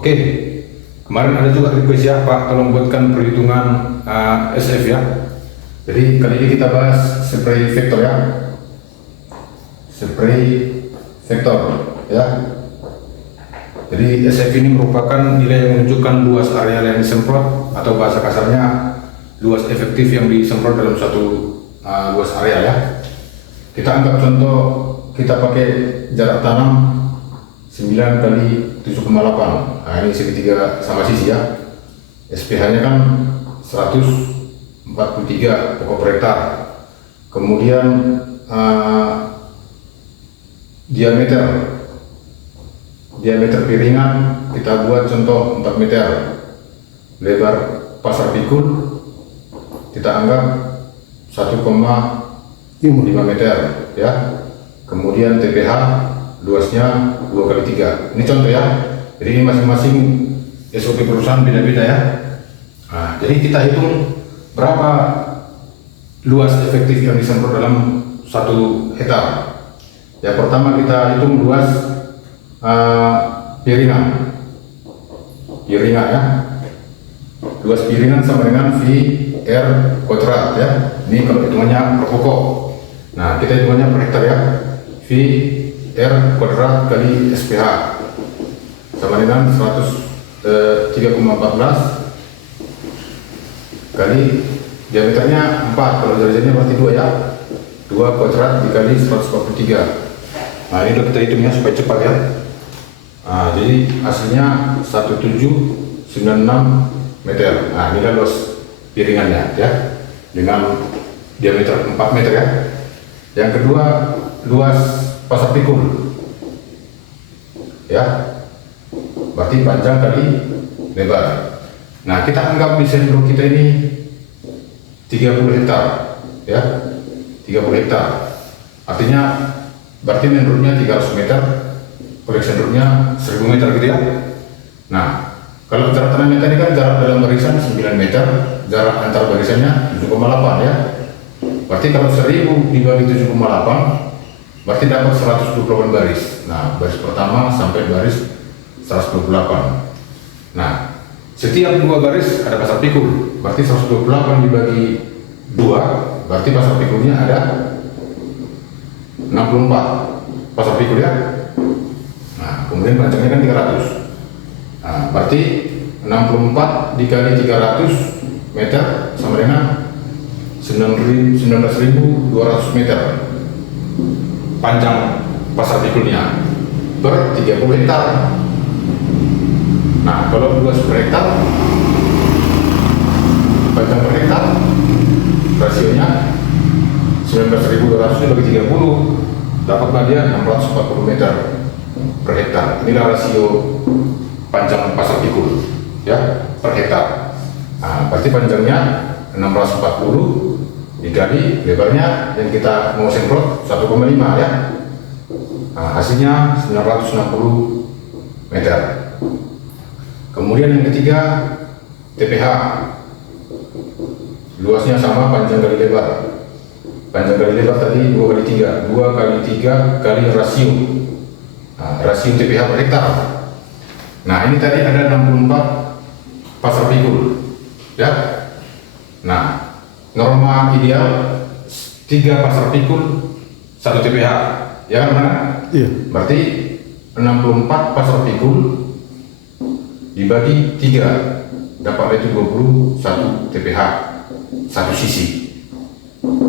Oke, kemarin ada juga request ya Pak, tolong buatkan perhitungan SF ya. Jadi kali ini kita bahas spray vektor ya. Spray vektor ya. Jadi SF ini merupakan nilai yang menunjukkan luas area yang disemprot atau bahasa kasarnya luas efektif yang disemprot dalam suatu luas area ya. Kita anggap contoh kita pakai jarak tanam 9 kali 7,8. Nah, ini segitiga sama sisi ya. SPH nya kan 143 pokok per hektar. Kemudian diameter piringan kita buat contoh 4 meter. Lebar pasar pikul kita anggap 1,5 meter ya. Kemudian TPH luasnya 2 kali 3. Ini contoh ya. Jadi ini masing-masing SOP perusahaan beda-beda ya. Nah, jadi kita hitung berapa luas efektif yang disemprot dalam 1 hektar. Yang pertama kita hitung luas piringan ya. Luas piringan sama dengan VR kuadrat ya. Ini kalau hitungannya per pokok. Nah, kita hitungannya per hektar ya. VR kuadrat kali SPH sama dengan 103,14 kali diameternya 4, kalau derajatnya berarti 2 ya. 2 kuadrat dikali 143. Nah, ini udah kita hitungnya supaya cepat ya. Nah, jadi hasilnya 1796 meter. Nah, ini luas piringannya ya, dengan diameter 4 meter ya. Yang kedua, luas pasar pikul ya, berarti panjang kali lebar. Nah, kita anggap di sendro kita ini 30 hektar ya, 30 hektar. Artinya berarti menurutnya 300 meter, proyek sendronya 1000 meter gitu ya. Nah, kalau jarak tanamnya tadi kan jarak dalam barisan 9 meter, jarak antar barisannya 7,8 ya. Berarti kalau 1000 dibagi 7,8 berarti dapat 128 baris. Nah, baris pertama sampai baris 128. Nah, setiap 2 baris ada pasar pikul, berarti 128 dibagi 2, berarti pasar pikulnya ada 64 pasar pikul ya. Nah, kemudian panjangnya kan 300. Nah, berarti 64 dikali 300 meter sama dengan 19.200 meter panjang pasar pikulnya per 30 hektar. Nah, kalau luas per hektar, panjang per hektar, rasionya 19.200 dibagi 30, dapatlah dia 640 meter per hektar. Inilah rasio panjang pasar pikul ya, per hektar. Nah, berarti panjangnya 640 dikali lebarnya yang kita mau semprot 1,5 ya. Nah, hasilnya 960 meter. Kemudian yang ketiga, TPH. Luasnya sama, panjang kali lebar. Panjang kali lebar tadi 2 kali 3. 2 kali 3 kali rasio. Nah, rasio TPH per hektar. Nah, ini tadi ada 64 pasar pikul ya. Nah, norma ideal 3 pasar pikul 1 TPH ya kan benar? Iya. Berarti 64 pasar pikul dibagi 3 dapat itu 21 TPH satu sisi.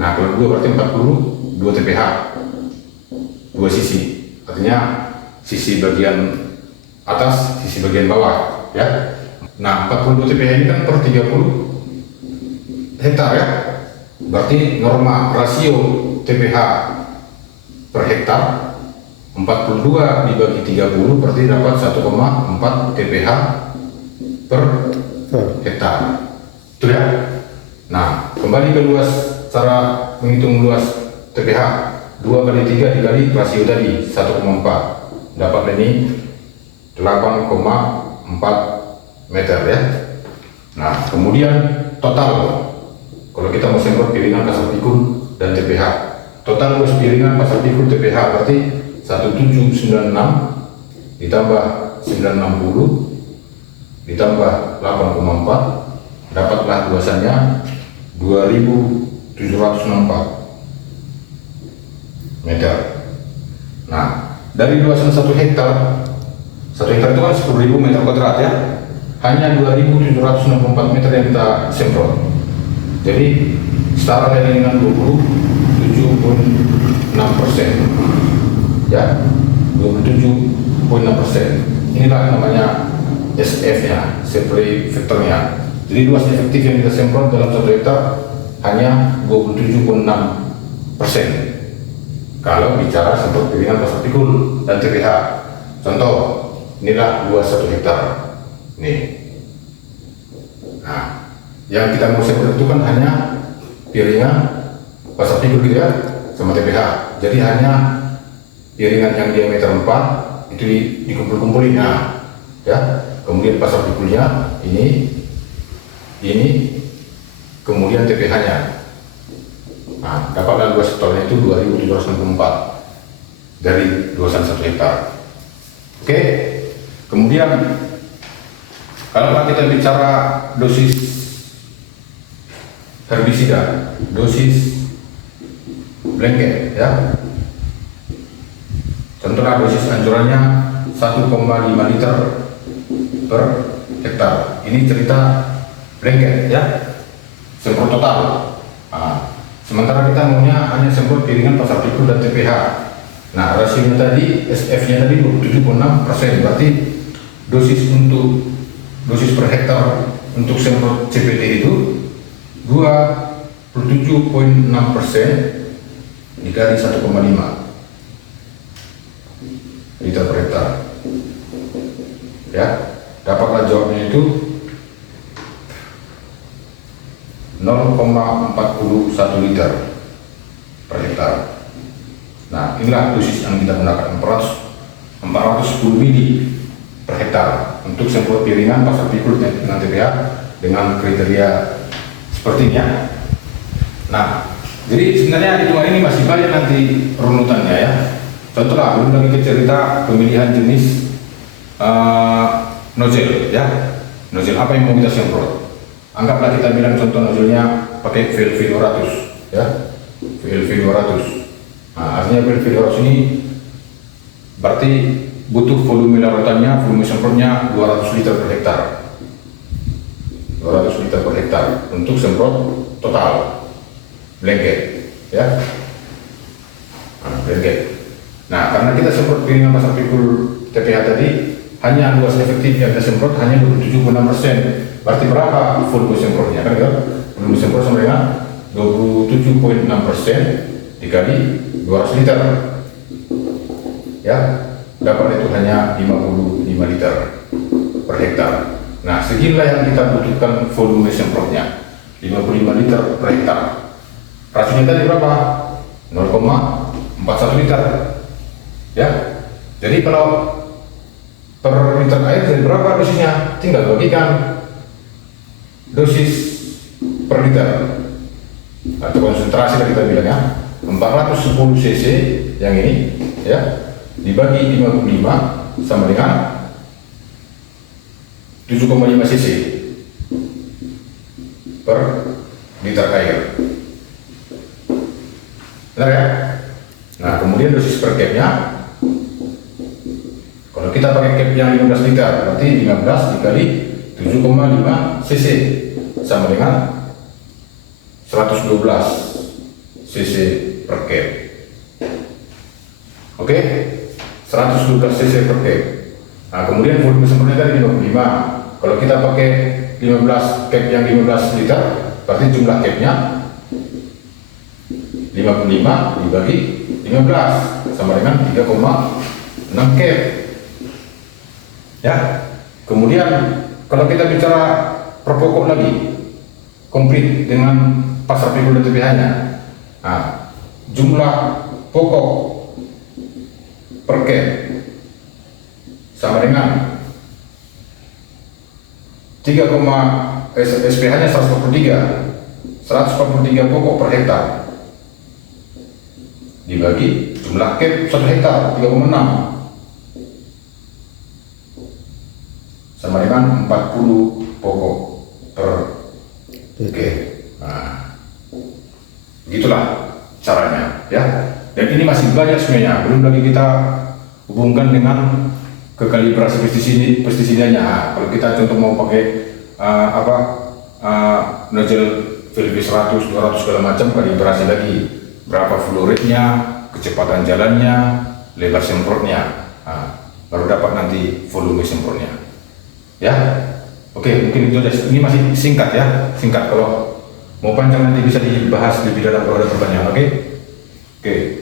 Nah, kalau 2 berarti 40, 2 TPH 2 sisi, artinya sisi bagian atas, sisi bagian bawah ya. Nah, 42 TPH ini kan per 30 hektar ya. Berarti norma rasio TPH per hektar 42 dibagi 30 berarti dapat 1,4 TPH per hektar. Itu ya. Nah, kembali ke luas, cara menghitung luas TPH 2 kali 3 dikali rasio tadi 1,4, dapat ini 8,4 meter ya. Nah, kemudian total kalau kita mau semprot piringan pasar pikul dan TPH, total luas piringan pasar pikul TPH berarti 1796 ditambah 960 ditambah 8,4 dapatlah luasannya 2.764 meter. Nah, dari luasan 1 hektar itu kan 10.000 meter kuadrat ya, hanya 2.764 meter yang kita semprot. Jadi setara dengan 27,6% ya, 27,6%. Inilah namanya SF-nya, spray vektornya. Jadi luas efektif yang kita semprot dalam 1 hektar hanya 27,6% kalau bicara semprot piringan pasar pikul dan TPH. Contoh, inilah luas 1 hektar nih. Nah, yang kita mau semprot itu kan hanya piringan pasar pikul gitu ya, sama TPH. Jadi hanya piringan yang diameter 4 itu dikumpul-kumpulin, nah ya. Kemudian pasar pikulnya ini, kemudian TPH-nya. Nah, dapatlah luas totalnya itu 2.764 dari luasan 1 hektar. Oke. Kemudian kalau kita bicara dosis herbisida, dosis blanket ya. Contohnya dosis anjurannya 1,5 liter per hektar. Ini cerita blanket ya, semprot total. Nah, sementara kita maunya hanya semprot piringan pasar pikul dan TPH. Nah, rasionya tadi, SF-nya tadi 27,6%, berarti dosis per hektar untuk semprot CPT itu 27,6% dikali 1,5 liter per hektar. Ya, dapatlah jawabnya itu 0,41 liter per hektar. Nah, inilah dosis yang kita gunakan, 410 mili per hektar untuk semprot piringan pasar pikul dengan TPH dengan kriteria seperti ini ya. Nah, jadi sebenarnya hitungan ini masih banyak nanti runutannya ya. Contoh lah, belum lagi ke cerita pemilihan jenis nozzle ya. Nozzle apa yang mau kita semprot? Anggaplah kita bilang contoh nozzle-nya pakai VLV 200 ya. VLV 200. Nah, artinya VLV 200 ini berarti butuh volume larutannya, volume semprotnya 200 liter per hektar. 200 liter per hektar untuk semprot total blanket ya. Nah, blanket. Nah, karena kita semprot piringan pasar pikul TPH tadi hanya luas efektif yang kita semprot hanya 27,6%. Berarti berapa volume semprotnya kan ya? Volume semprot sama dengan 27,6% dikali 200 liter. Ya, dapat itu hanya 55 liter per hektar. Nah, segilah yang kita butuhkan volume semprotnya, 55 liter per hektar. Rasionya tadi berapa? 0,41 liter. Ya, jadi kalau per liter air jadi berapa dosisnya? Tinggal bagikan dosis per liter atau konsentrasi yang kita bilang ya, 410 cc yang ini ya, dibagi 55 sama dengan 7,5 cc per liter air. Benar ya? Nah, kemudian dosis per capnya, kalau kita pakai cap yang 15 liter, berarti 15 dikali 7,5 cc sama dengan 112 cc per cap. Oke, 112 cc per cap. Nah, kemudian volume semprotnya tadi 55. Kalau kita pakai 15 cap yang 15 liter, berarti jumlah capnya 55 dibagi 15 sama dengan 3,6 cap. Ya. Kemudian kalau kita bicara per pokok lagi, komplit dengan pasar pikul dan TPH-nya. Nah, jumlah pokok per cap sama dengan 3, SPH-nya 143 pokok per hektar dibagi jumlah cap 1 hektar 3,6 sama dengan 40 pokok per oke. Nah, begitulah caranya ya. Dan ini masih banyak sebenarnya, belum lagi kita hubungkan dengan kekalibrasi pestisidanya. Kalau kita contoh mau pakai nozzle VLB 100, 200 segala macam, kalibrasi lagi berapa flow rate-nya, kecepatan jalannya, lebar semprotnya, baru dapat nanti volume semprotnya ya. Oke, mungkin itu aja. Ini masih singkat ya, singkat. Kalau mau panjang nanti bisa dibahas lebih dalam kalau ada pertanyaan. Oke.